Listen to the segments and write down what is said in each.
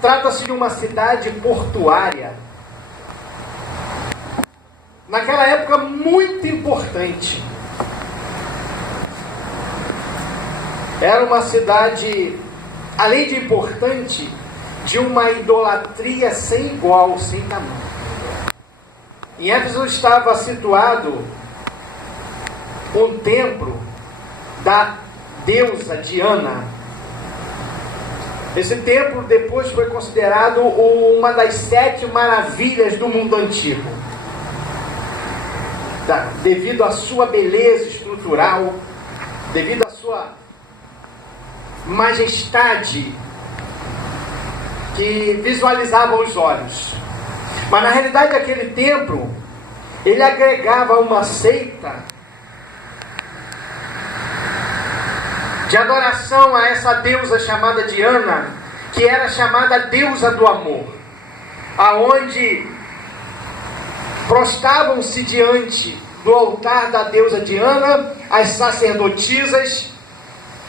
Trata-se de uma cidade portuária. Naquela época, muito importante. Era uma cidade, além de importante, de uma idolatria sem igual, sem tamanho. Em Éfeso estava situado um templo da deusa Diana. Esse templo depois foi considerado uma das 7 maravilhas do mundo antigo, devido à sua beleza estrutural, devido à sua majestade que visualizava os olhos. Mas na realidade aquele templo, ele agregava uma seita de adoração a essa deusa chamada Diana, que era chamada deusa do amor, aonde prostravam-se diante do altar da deusa Diana as sacerdotisas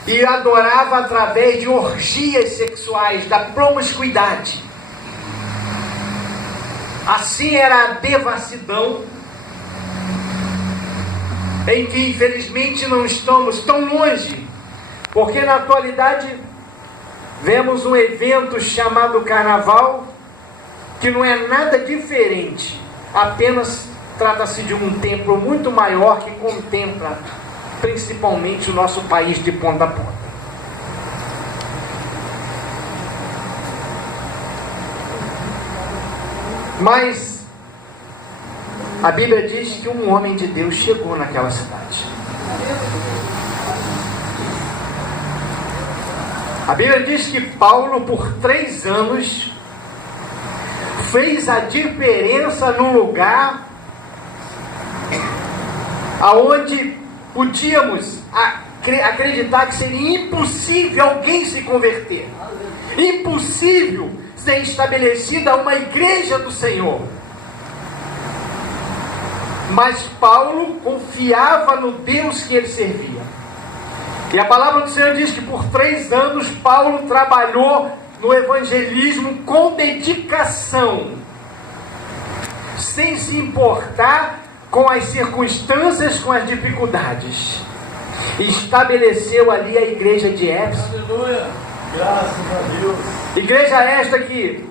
e adorava através de orgias sexuais, da promiscuidade. Assim era a devassidão, em que infelizmente não estamos tão longe, porque na atualidade vemos um evento chamado Carnaval, que não é nada diferente, apenas trata-se de um templo muito maior que contempla principalmente o nosso país de ponta a ponta. Mas a Bíblia diz que um homem de Deus chegou naquela cidade. A Bíblia diz que Paulo, por 3 anos, fez a diferença no lugar aonde podíamos acreditar que seria impossível alguém se converter. Impossível ser estabelecida uma igreja do Senhor. Mas Paulo confiava no Deus que ele servia. E a palavra do Senhor diz que por 3 anos Paulo trabalhou no evangelismo com dedicação, sem se importar com as circunstâncias, com as dificuldades. E estabeleceu ali a igreja de Éfeso. Aleluia! Graças a Deus! Igreja esta que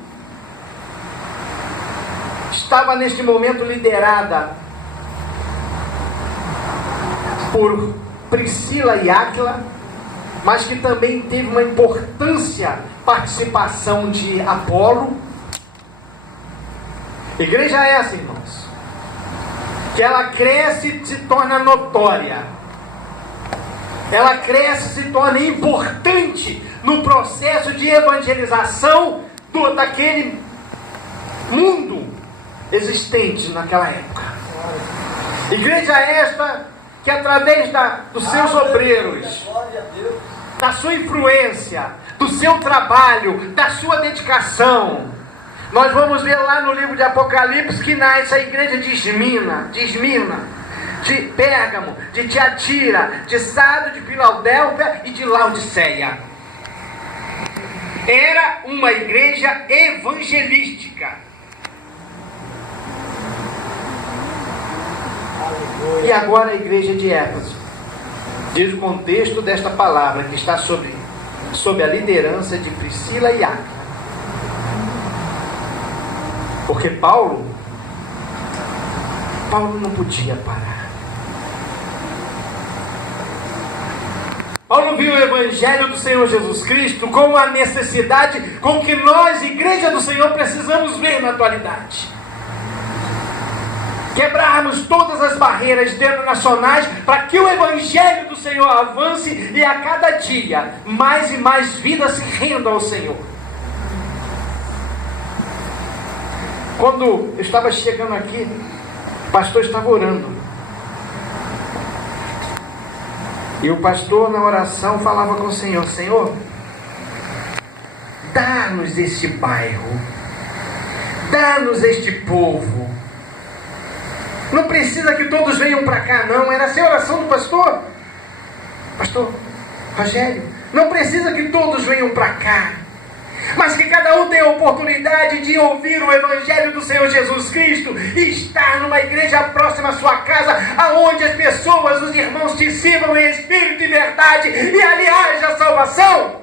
estava neste momento liderada por Priscila e Áquila, mas que também teve uma importância participação de Apolo. Igreja essa, irmãos, que ela cresce e se torna notória, ela cresce e se torna importante no processo de evangelização daquele mundo existente naquela época. Igreja esta que através dos seus obreiros, da sua influência, do seu trabalho, da sua dedicação, nós vamos ver lá no livro de Apocalipse que nasce a igreja de Esmirna, de Pérgamo, de Tiatira, de Sardo, de Filadélfia e de Laodiceia. Era uma igreja evangelística. E agora a igreja de Éfeso, diz o contexto desta palavra, que está sob a liderança de Priscila e Áquila. Porque Paulo não podia parar. Paulo viu o evangelho do Senhor Jesus Cristo como a necessidade com que nós, igreja do Senhor, precisamos ver na atualidade. Quebrarmos todas as barreiras denominacionais para que o evangelho do Senhor avance e a cada dia mais e mais vidas se rendam ao Senhor. Quando eu estava chegando aqui, o pastor estava orando. E o pastor na oração falava com o Senhor: Senhor, dá-nos este bairro, dá-nos este povo. Não precisa que todos venham para cá, não. Era essa a oração do pastor Rogério. Não precisa que todos venham para cá, mas que cada um tenha oportunidade de ouvir o Evangelho do Senhor Jesus Cristo e estar numa igreja próxima à sua casa, aonde as pessoas, os irmãos te sirvam em espírito e verdade, e ali haja salvação.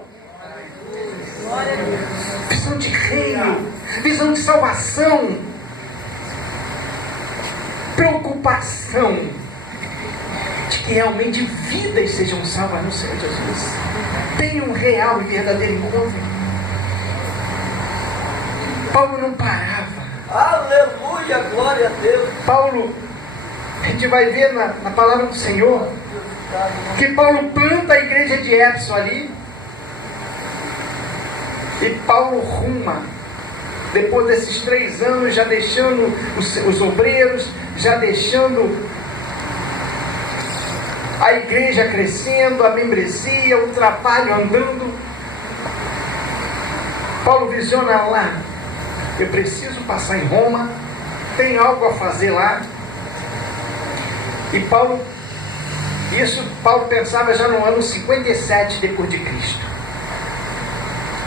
Visão de reino, visão de salvação, preocupação de que realmente vidas sejam salvas no Senhor Jesus. Tenha um real e verdadeiro encontro. Paulo não parava. Aleluia, glória a Deus. Paulo, a gente vai ver na palavra do Senhor, que Paulo planta a igreja de Éfeso ali, e Paulo ruma, depois desses 3 anos, já deixando os obreiros, já deixando a igreja crescendo, a membresia, o trabalho andando. Paulo visiona lá: eu preciso passar em Roma, tem algo a fazer lá. E Paulo pensava já no ano 57 depois de Cristo.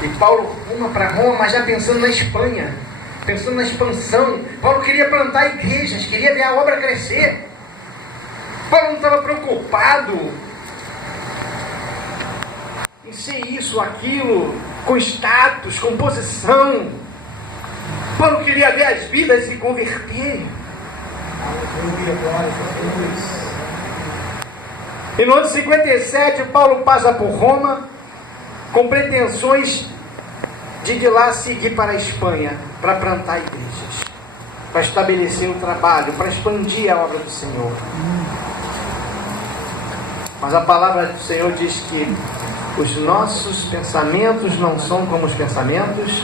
E Paulo ruma para Roma, mas já pensando na Espanha, pensando na expansão. Paulo queria plantar igrejas, queria ver a obra crescer. Paulo não estava preocupado em ser isso, aquilo, com status, com posição. Paulo queria ver as vidas se converterem. E no ano 57, Paulo passa por Roma, com pretensões de lá seguir para a Espanha, para plantar igrejas, para estabelecer um trabalho, para expandir a obra do Senhor. Mas a palavra do Senhor diz que os nossos pensamentos não são como os pensamentos,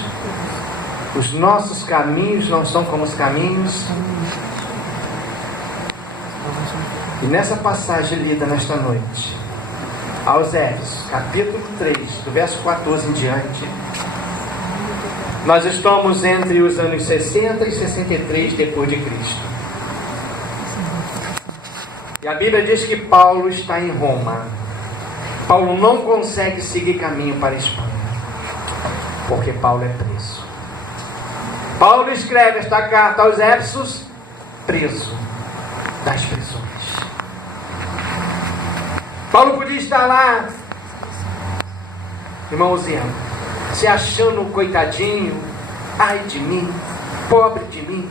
os nossos caminhos não são como os caminhos. E nessa passagem lida nesta noite, aos Efésios, capítulo 3, do verso 14 em diante, nós estamos entre os anos 60 e 63 depois de Cristo. E a Bíblia diz que Paulo está em Roma. Paulo não consegue seguir caminho para a Espanha, porque Paulo é preso. Paulo escreve esta carta aos Éfesos, preso das prisões. Paulo podia estar lá, irmãozinho, se achando coitadinho, ai de mim, pobre de mim.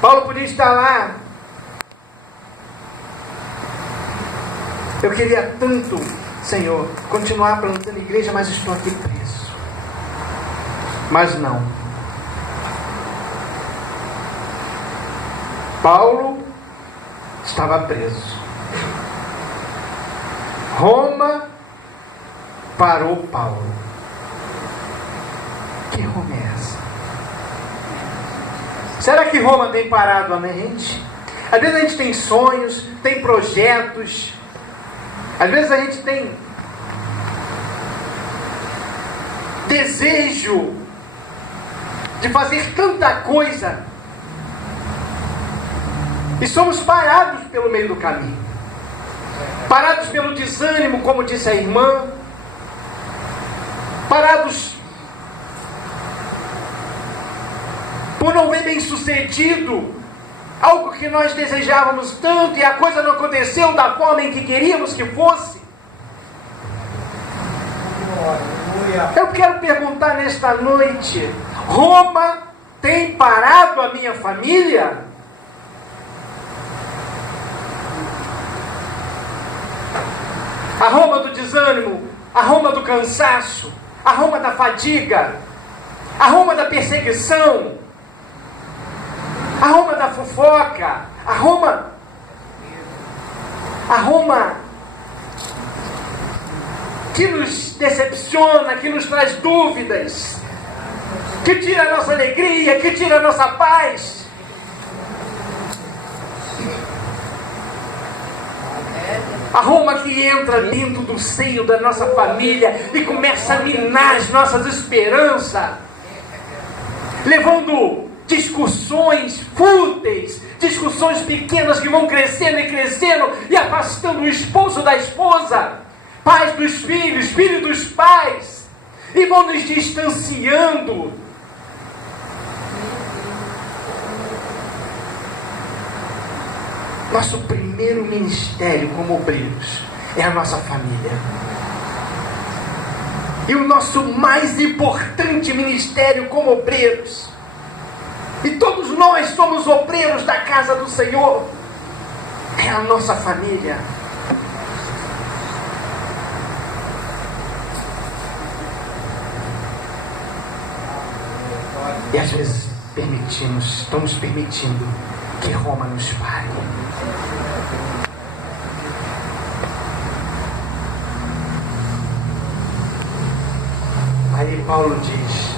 Paulo podia estar lá: eu queria tanto, Senhor, continuar plantando igreja, mas estou aqui preso. Mas não. Paulo estava preso. Roma parou Paulo. Que Roma é essa? Será que Roma tem parado a mente? Às vezes a gente tem sonhos, tem projetos. Às vezes a gente tem desejo de fazer tanta coisa e somos parados pelo meio do caminho, parados pelo desânimo, como disse a irmã, parados por não ver bem sucedido algo que nós desejávamos tanto e a coisa não aconteceu da forma em que queríamos que fosse. Eu quero perguntar nesta noite: Roma tem parado a minha família? A Roma do desânimo, a Roma do cansaço, a Roma da fadiga, a Roma da perseguição, a Roma da fofoca, a Roma que nos decepciona, que nos traz dúvidas, que tira a nossa alegria, que tira a nossa paz. A Roma que entra dentro do seio da nossa família e começa a minar as nossas esperanças, levando discussões fúteis, discussões pequenas que vão crescendo e crescendo e afastando o esposo da esposa, pais dos filhos, filhos dos pais, e vão nos distanciando. Nosso primeiro ministério como obreiros é a nossa família. E o nosso mais importante ministério como obreiros, e todos nós somos obreiros da casa do Senhor, é a nossa família. E às vezes estamos permitindo que Roma nos pare. Aí Paulo diz: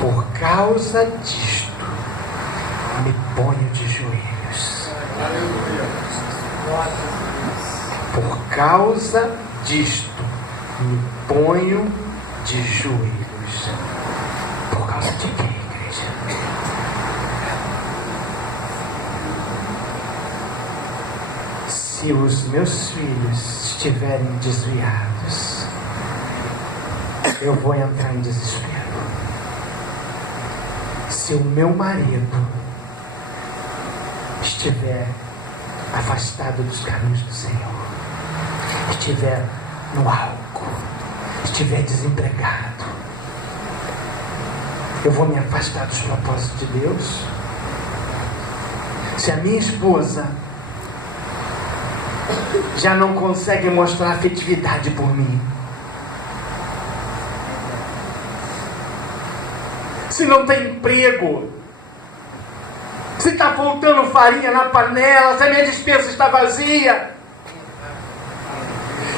por causa disto me ponho de joelhos. Por causa disto me ponho de joelhos. Por causa de quê, igreja? Se os meus filhos estiverem desviados, eu vou entrar em desespero. Se o meu marido estiver afastado dos caminhos do Senhor, estiver no álcool, estiver desempregado, eu vou me afastar dos propósitos de Deus. Se a minha esposa já não consegue mostrar afetividade por mim, se não tem emprego, se está faltando farinha na panela, se a minha despensa está vazia,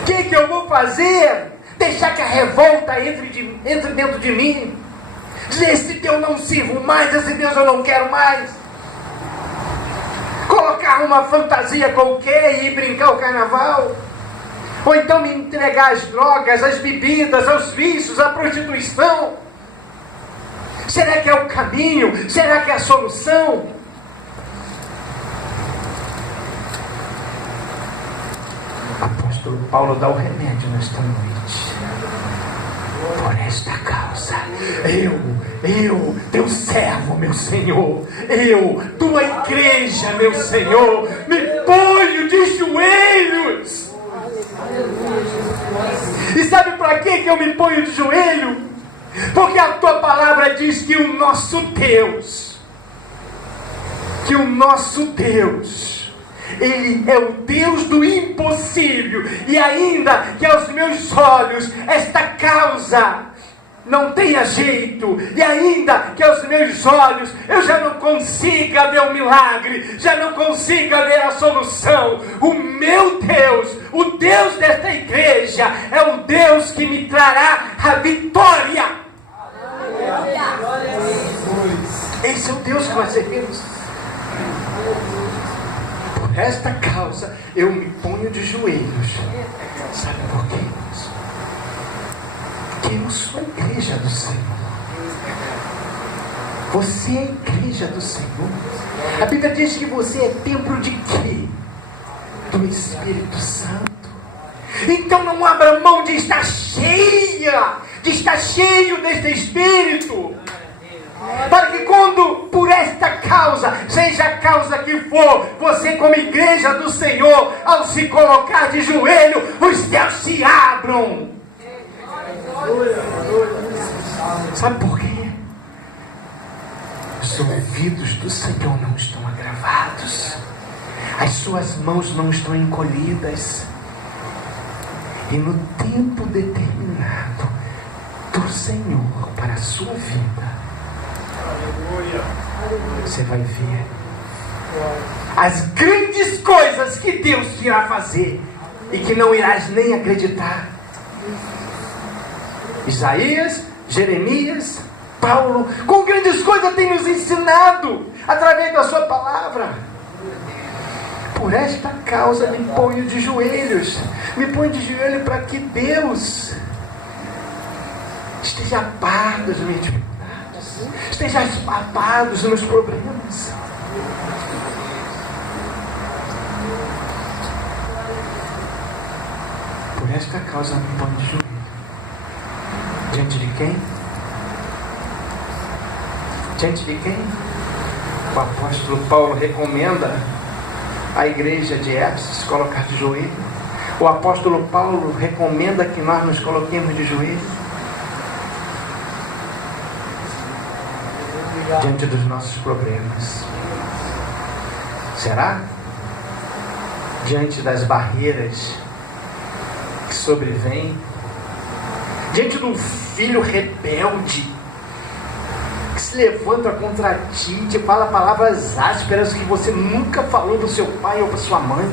o que eu vou fazer? Deixar que a revolta entre dentro de mim? Dizer: esse Deus não sirvo mais, esse Deus eu não quero mais. Colocar uma fantasia qualquer e ir brincar o carnaval? Ou então me entregar às drogas, às bebidas, aos vícios, à prostituição? Será que é o caminho? Será que é a solução? Apóstolo Paulo dá o remédio nesta noite. Por esta causa, eu, teu servo, meu Senhor, tua igreja, meu Senhor, me ponho de joelhos. E sabe para que eu me ponho de joelho? Porque a tua palavra diz que o nosso Deus, Ele é o Deus do impossível. E ainda que aos meus olhos esta causa não tenha jeito, e ainda que aos meus olhos eu já não consiga ver o milagre, já não consiga ver a solução, o meu Deus, o Deus desta igreja, é o Deus que me trará a vitória. Esse é o Deus que nós servimos. Por esta causa eu me ponho de joelhos. Sabe por quê? Que eu sou a igreja do Senhor. Você é a igreja do Senhor. A Bíblia diz que você é templo de quê? Do Espírito Santo. Então não abra mão de estar cheio deste Espírito, para que quando por esta causa, seja a causa que for, você como igreja do Senhor, ao se colocar de joelho, os céus se abram. Sabe por quê? Os ouvidos do Senhor não estão agravados, as suas mãos não estão encolhidas, e no tempo determinado do Senhor para a sua vida, você vai ver as grandes coisas que Deus irá fazer e que não irás nem acreditar. Isaías, Jeremias, Paulo, com grandes coisas tem nos ensinado através da sua palavra. Por esta causa me ponho de joelhos. Me ponho de joelho para que Deus esteja a par das minhas dificuldades, esteja a par dos meus problemas. Por esta causa me ponho de joelho. Diante de quem? Diante de quem? O apóstolo Paulo recomenda à igreja de Éfeso se colocar de joelho. O apóstolo Paulo recomenda que nós nos coloquemos de joelho diante dos nossos problemas. Será? Diante das barreiras que sobrevêm, diante de um filho rebelde que se levanta contra ti, te fala palavras ásperas que você nunca falou do seu pai ou para sua mãe.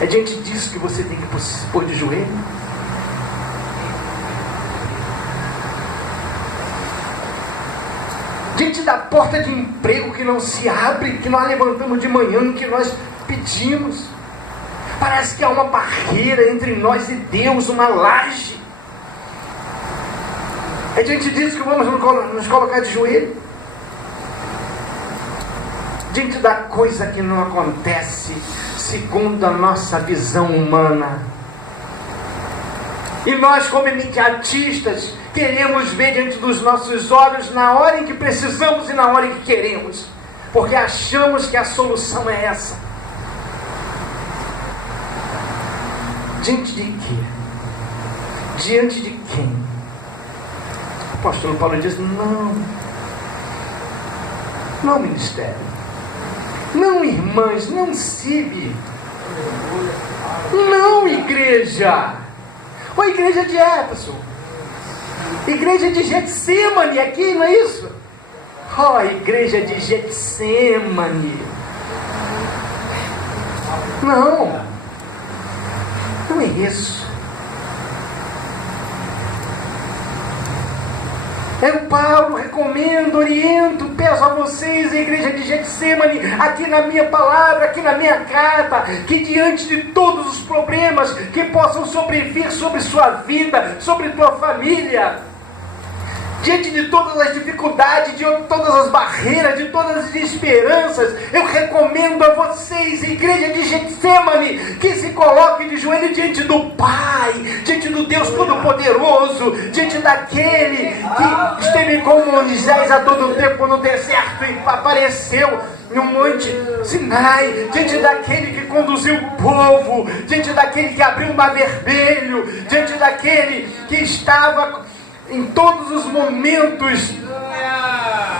É diante disso que você tem que se pôr de joelho? Diante da porta de emprego que não se abre, que nós levantamos de manhã, que nós pedimos, parece que há uma barreira entre nós e Deus, uma laje. É diante disso que vamos nos colocar de joelho? Diante da coisa que não acontece segundo a nossa visão humana. E nós, como imediatistas, queremos ver diante dos nossos olhos na hora em que precisamos e na hora em que queremos, porque achamos que a solução é essa. Diante de quê? Diante de quem? O apóstolo Paulo diz: não ministério, não irmãs, não CIB, não igreja. Ô igreja de Éfeso, igreja de Getsemane aqui, não é isso? Ó igreja de Getsemane. Não é isso. Eu, Paulo, recomendo, oriento, peço a vocês, a igreja de Getsemane, aqui na minha palavra, aqui na minha carta, que diante de todos os problemas que possam sobrevir sobre sua vida, sobre tua família, diante de todas as dificuldades, de todas as barreiras, de todas as esperanças, eu recomendo a vocês, igreja de Getsemane, que se coloque de joelho diante do Pai, diante do Deus Todo-Poderoso, diante daquele que esteve com Moisés a todo tempo no deserto e apareceu no monte Sinai, diante daquele que conduziu o povo, diante daquele que abriu o mar vermelho, diante daquele que estava em todos os momentos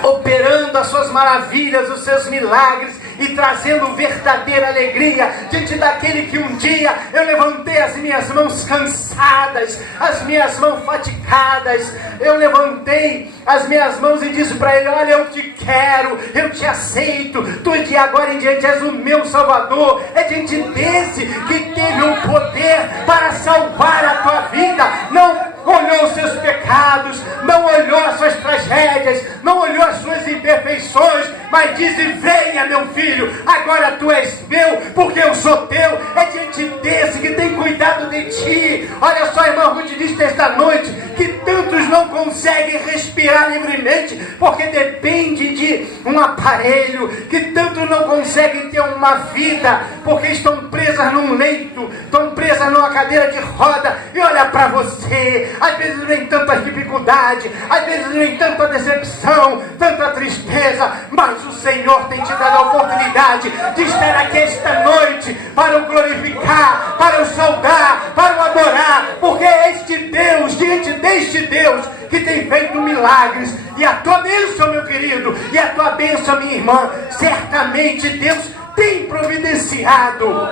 operando as suas maravilhas, os seus milagres e trazendo verdadeira alegria, diante daquele que um dia eu levantei as minhas mãos cansadas, as minhas mãos fatigadas, eu levantei as minhas mãos e disse para ele: olha, eu te quero, eu te aceito, tu de agora em diante és o meu Salvador. É diante desse que teve o poder para salvar a tua vida, não olhou os seus pecados, não olhou as suas tragédias, não olhou as suas imperfeições, mas disse: venha meu filho, agora tu és meu, porque eu sou teu. É diante desse que tem cuidado de ti. Olha só, irmã Ruth diz nesta noite que tantos não conseguem respirar livremente, porque depende de um aparelho, que tantos não conseguem ter uma vida, porque estão presas num leito, estão presas numa cadeira de roda. E olha para você, às vezes vem tanta dificuldade, às vezes vem tanta decepção, tanta tristeza, mas o Senhor tem te dado a oportunidade de estar aqui esta noite para o glorificar, para o saudar, para o adorar, porque é este Deus, diante deste Deus, que tem feito milagres. E a tua bênção, meu querido, e a tua bênção, minha irmã, certamente Deus tem providenciado.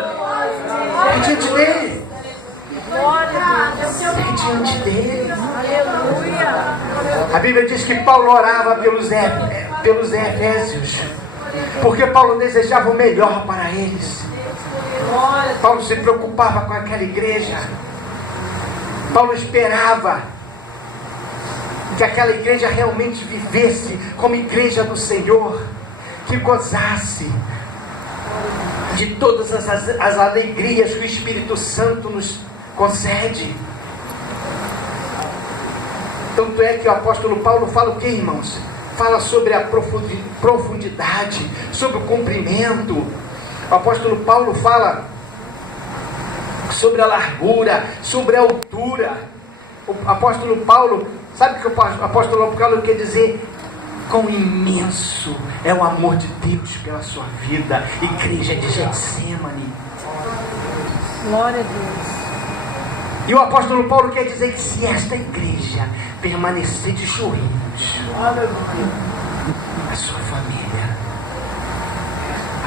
É diante dele. É diante dele. A Bíblia diz que Paulo orava pelos Efésios, porque Paulo desejava o melhor para eles. Paulo se preocupava com aquela igreja. Paulo esperava que aquela igreja realmente vivesse como igreja do Senhor, que gozasse de todas as alegrias que o Espírito Santo nos concede. Tanto é que o apóstolo Paulo fala o que, irmãos? Fala sobre a profundidade, sobre o comprimento. O apóstolo Paulo fala sobre a largura, sobre a altura. o apóstolo Paulo, sabe o que o apóstolo Paulo quer dizer? Quão imenso é o amor de Deus pela sua vida. Igreja de Getsemane. Glória a Deus. E o apóstolo Paulo quer dizer que se esta igreja permanecer de joelhos, a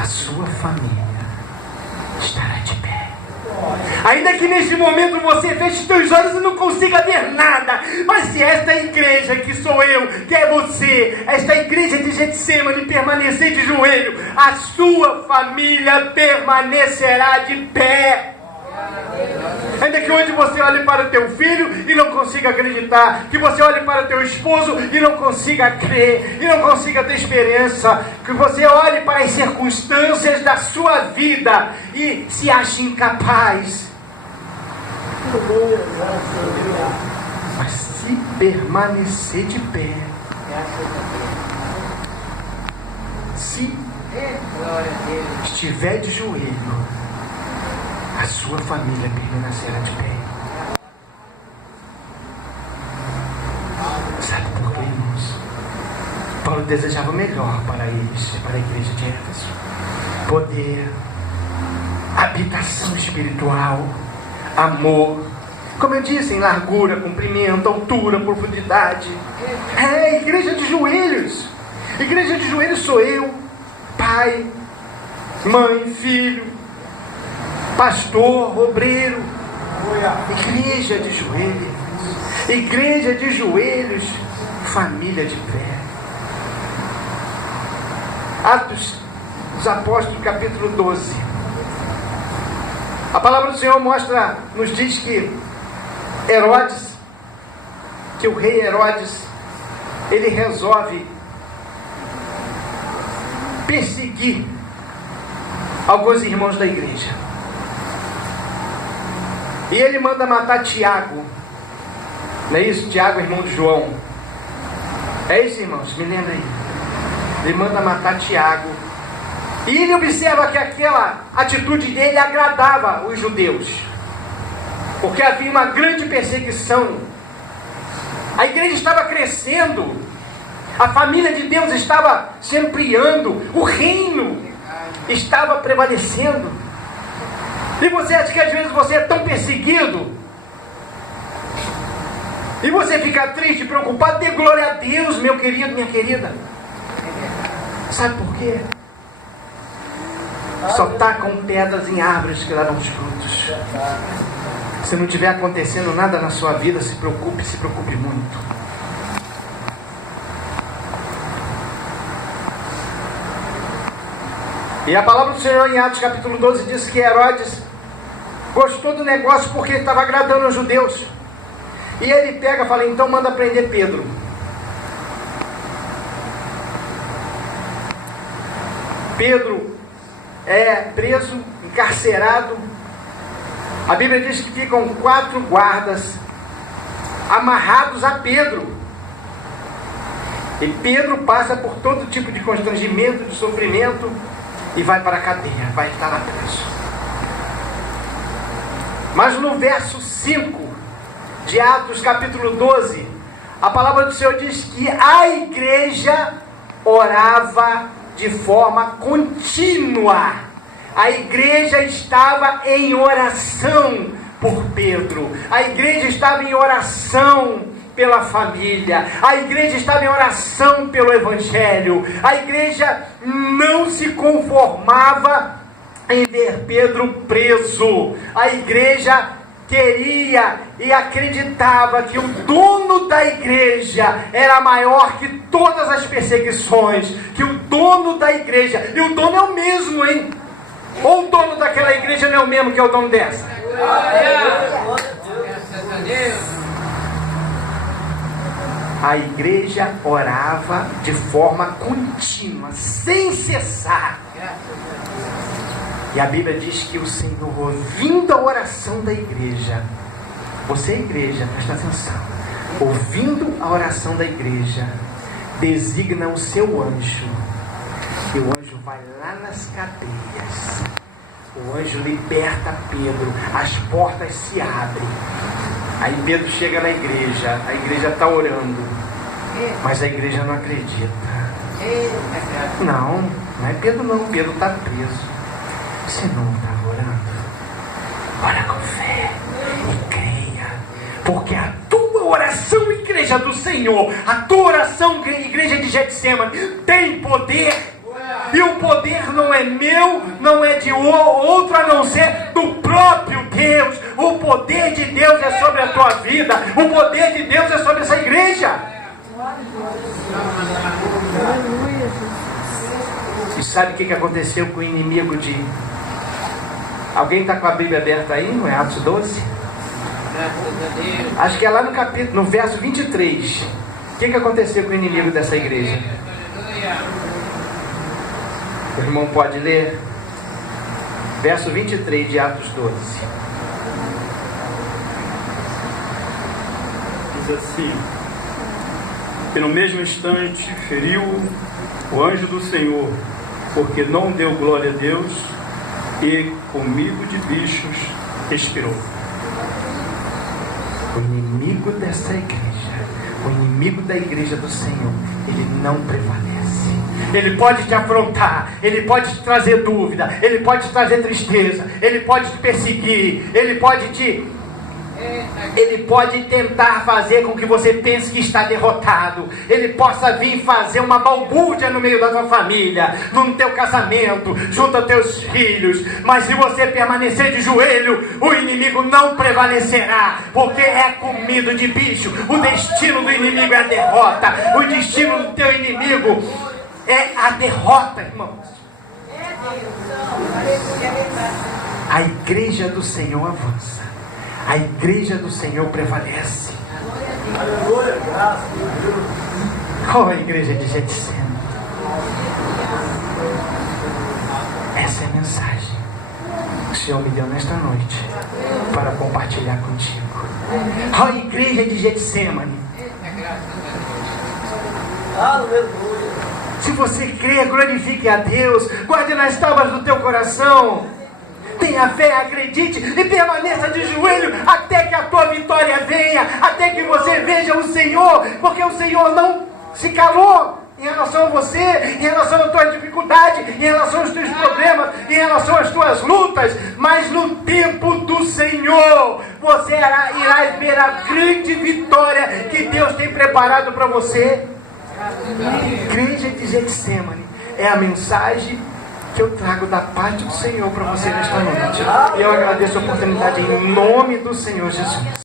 sua família estará de pé. Ainda que neste momento você feche os teus olhos e não consiga ver nada, mas se esta igreja que sou eu, que é você, esta igreja de Getsemane permanecer de joelho, a sua família permanecerá de pé. Ainda que hoje você olhe para o teu filho e não consiga acreditar, que você olhe para o teu esposo e não consiga crer, e não consiga ter esperança, que você olhe para as circunstâncias da sua vida e se ache incapaz. Mas se permanecer de pé, se estiver de joelho, a sua família permanecerá de pé. Sabe por quê, irmãos? Paulo desejava o melhor para eles, para a igreja de Éfeso. Poder, habitação espiritual, amor. Como eu disse, em largura, comprimento, altura, profundidade. Igreja de joelhos. Igreja de joelhos sou eu, pai, mãe, filho, pastor, obreiro. Igreja de joelhos. Igreja de joelhos, família de pé. Atos dos Apóstolos, capítulo 12. A palavra do Senhor nos diz que o rei Herodes, ele resolve perseguir alguns irmãos da igreja. E ele manda matar Tiago. Não é isso? Tiago, irmão de João. É isso, irmãos? Me lembra aí. Ele manda matar Tiago. E ele observa que aquela atitude dele agradava os judeus, porque havia uma grande perseguição. A igreja estava crescendo, a família de Deus estava se ampliando, o reino estava prevalecendo. E você acha que às vezes você é tão perseguido e você fica triste, preocupado? Dê glória a Deus, meu querido, minha querida. Sabe por quê? Só tacam pedras em árvores que levam os frutos. Se não estiver acontecendo nada na sua vida, se preocupe muito. E a palavra do Senhor em Atos capítulo 12 diz que Herodes gostou do negócio porque ele estava agradando aos judeus. E ele pega e fala: então manda prender Pedro. Pedro é preso, encarcerado. A Bíblia diz que ficam 4 guardas amarrados a Pedro. E Pedro passa por todo tipo de constrangimento, de sofrimento, e vai para a cadeia, vai estar lá preso. Mas no verso 5 de Atos capítulo 12, a palavra do Senhor diz que a igreja orava de forma contínua. A igreja estava em oração por Pedro. A igreja estava em oração pela família. A igreja estava em oração pelo evangelho. A igreja não se conformava em ver Pedro preso. A igreja queria e acreditava que o dono da igreja era maior que todas as perseguições, que o dono da igreja, e o dono é o mesmo, hein? Ou o dono daquela igreja não é o mesmo que é o dono dessa? A igreja orava de forma contínua, sem cessar. E a Bíblia diz que o Senhor, ouvindo a oração da igreja, você é igreja, presta atenção, ouvindo a oração da igreja, designa o seu anjo, e o anjo vai lá nas cadeias, o anjo liberta Pedro, as portas se abrem, Aí Pedro chega na igreja, a igreja está orando, mas a igreja não acredita. Não é Pedro não, Pedro está preso. Você não está orando? Ora com fé e creia, porque a tua oração, igreja do Senhor, a tua oração, igreja de Getsemane, tem poder. E o poder não é meu, não é de outro a não ser do próprio Deus. O poder de Deus é sobre a tua vida. O poder de Deus é sobre essa igreja. E sabe o que aconteceu com o inimigo de... Alguém está com a Bíblia aberta aí? Não é Atos 12? Acho que é lá no capítulo, no verso 23. O que aconteceu com o inimigo dessa igreja? O irmão pode ler? Verso 23 de Atos 12. Diz assim: e no mesmo instante feriu o anjo do Senhor, porque não deu glória a Deus, e comido de bichos expirou. O inimigo dessa igreja, o inimigo da igreja do Senhor, ele não prevalece. Ele pode te afrontar, ele pode te trazer dúvida, ele pode te trazer tristeza, ele pode te perseguir, ele pode tentar fazer com que você pense que está derrotado. Ele possa vir fazer uma balbúrdia no meio da tua família, no teu casamento, junto aos teus filhos. Mas se você permanecer de joelho, o inimigo não prevalecerá, porque é comido de bicho. O destino do inimigo é a derrota. O destino do teu inimigo é a derrota, irmãos. A igreja do Senhor avança. A igreja do Senhor prevalece. Aleluia, graças a Deus. Oh, a igreja de Getsemane. Essa é a mensagem que o Senhor me deu nesta noite para compartilhar contigo. Oh, a igreja de Getsemane. Aleluia. Se você crê, glorifique a Deus. Guarde nas tábuas do teu coração. Tenha fé, acredite e permaneça de joelho até que a tua vitória venha, até que você veja o Senhor, porque o Senhor não se calou em relação a você, em relação à tua dificuldade, em relação aos teus problemas, em relação às tuas lutas. Mas no tempo do Senhor você irá ver a grande vitória que Deus tem preparado para você. Igreja de Getsemane é a mensagem que eu trago da parte do Senhor para você nesta noite. E eu agradeço a oportunidade em nome do Senhor Jesus.